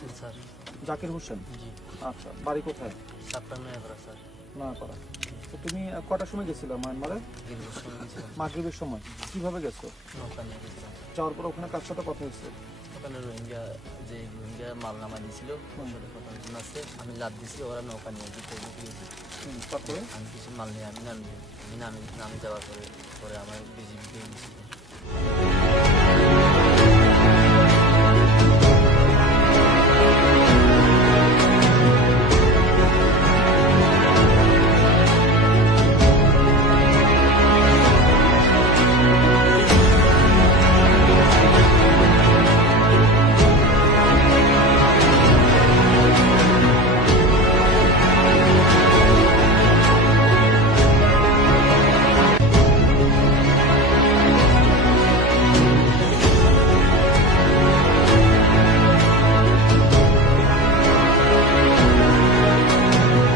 Hossain sir. Zakir Hossain. জি। আচ্ছা, বাড়ি কোথায়? সাপ্তাহ নয়াপাড়া স্যার। নয়াপাড়া। তো তুমি কটার সময় গেছিলে মায়ানমারে? দীর্ঘ সময় গেছিলাম। মাগরিবের সময়। কিভাবে গেছো? নৌকা নিয়ে গেছিলাম। যাওয়ার পর ওখানে কার সাথে কথা হয়েছে? ওখানে রোহিঙ্গা মাল নামা দিয়েছিল, ওর সাথে কথা হয়েছিল আছে। আমি লাভ দিছি, ওরা নৌকা নিয়ে দিতে গিয়েছি। তারপরে আমি কিছু মাল নিয়ে আমি নামে যাওয়ার পরে আমার বিজিবি গেছি।